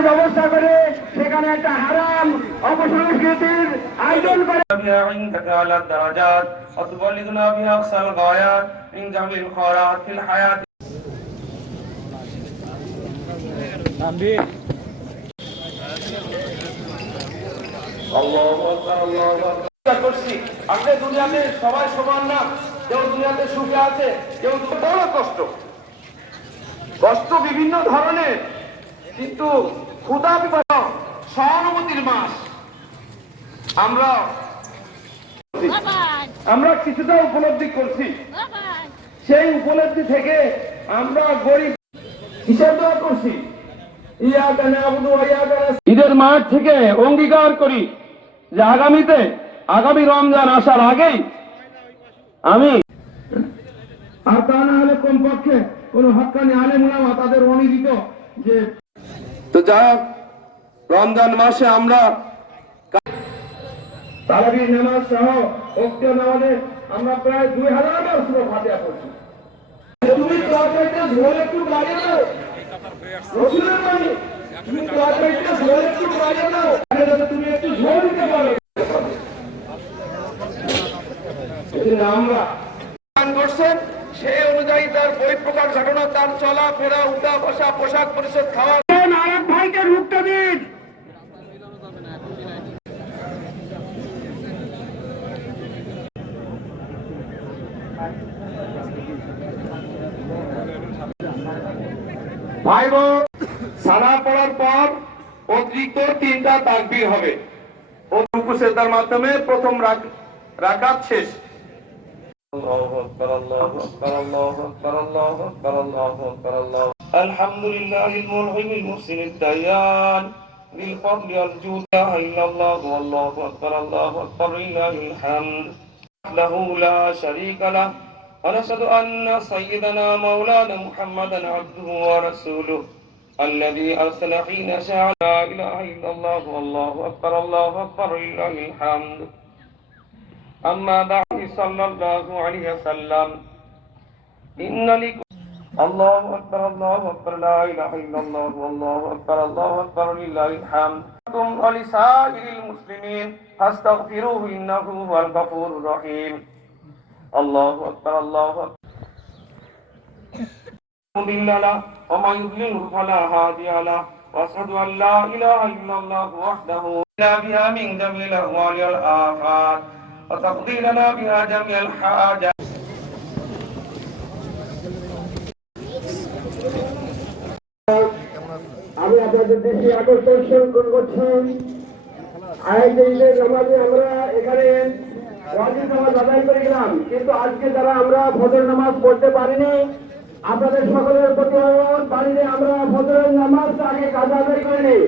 ব্যবস্থা করে সেখানে একটা হারাম অপসংস্কৃতির আয়োজন করে عندك على الدرجات وتبلغنا بها أقصى الغايات من جميع الخيرات في الحياة আল্লাহু আকবার আল্লাহু আকবার করছি। আমরা দুনিয়াতে সবাই সমান না, কেউ দুনিয়াতে সুখে আছে, কেউ বড় কষ্ট বিভিন্ন ধরনের, কিন্তু ক্ষুধা পিপাসা সহানুভূতির মাস আমরা কিছুটা উপলব্ধি করছি। সেই উপলব্ধি থেকে আমরা গরিব হিসাব দেওয়া করছি। ঈদের মাঠ থেকে অঙ্গীকার করি যে আগামী রমজান আসার আগেই আমি আর তা না হলে কমপক্ষে কোন হক্কানি আলেম ওলামা তাদের অনিদিত যে তো যাই হোক, রমজান মাসে আমরা তারাবির নামাজ সহ ওক্তীয় নামাজে আমরা প্রায় 2000 বার সূরা ফাতিহা পড়ছি। তুমি দোয়া করতে ঝোল একটু বাড়িয়ে দাও, রসুলের বাণী, তুমি দোয়া করতে ঝোল একটু বাড়িয়ে দাও, তুমি একটু ঝোল দিতে পারো। আমরা করছেন সেই অনুযায়ী তার বই প্রকার ঘটনা, তার চলা ফেরা, উঠা বসা, পোশাক পরিচ্ছদ, খাওয়া। আরেক ভাইকে ঢুকতে দিন। ভাই বোন, সালাম পড়ার পর অতিরিক্ত 3টা তাকবীর হবে। রুকু সিজদার মাধ্যমে প্রথম রাকাত শেষ। আল্লাহু আকবার আল্লাহু আকবার আল্লাহু আকবার আল্লাহু আকবার আল্লাহু আকবার আল্লাহু আলহামদুলিল্লাহিল মুনঈমিল মুহসিনিদ দায়ান বিল ফাদলি ওয়াল জুদ লা ইলাহা ইল্লাল্লাহু আল্লাহু আকবার আল্লাহু আকবার লিল্লাহিল হামদ লাহু লা শারীকা লাহু ونشهد أن سيدنا مولانا محمدا عبده ورسوله الذي أرسل حين شاء لا إله إلا الله والله أكبر لله الحمد أما بعد صلى الله عليه وسلم إن لكم الله أكبر لا إله إلا الله والله أكبر لله الحمد ولسائر المسلمين فاستغفروه إنه هو الغفور الرحيم الله أكبر مضل له ومن يضلل فلا هادي له وأشهد أن لا إله إلا الله وحده لا بها من جميع الأهوال والآفات وتقضي لنا بها جميع الحاجات. আমি আপনাদের দৃষ্টি আকর্ষণ করছি, ঈদের নামাজে আমরা এখানে ওয়াজিব নামাজ আদায় করে গেলাম, কিন্তু আজকে যারা আমরা ফজর নামাজ পড়তে পারিনি, আপনাদের সকলের প্রতি অনুরোধ, বাড়িতে আমরা ফজরের নামাজ আগে কাজা আদায় করে নিই।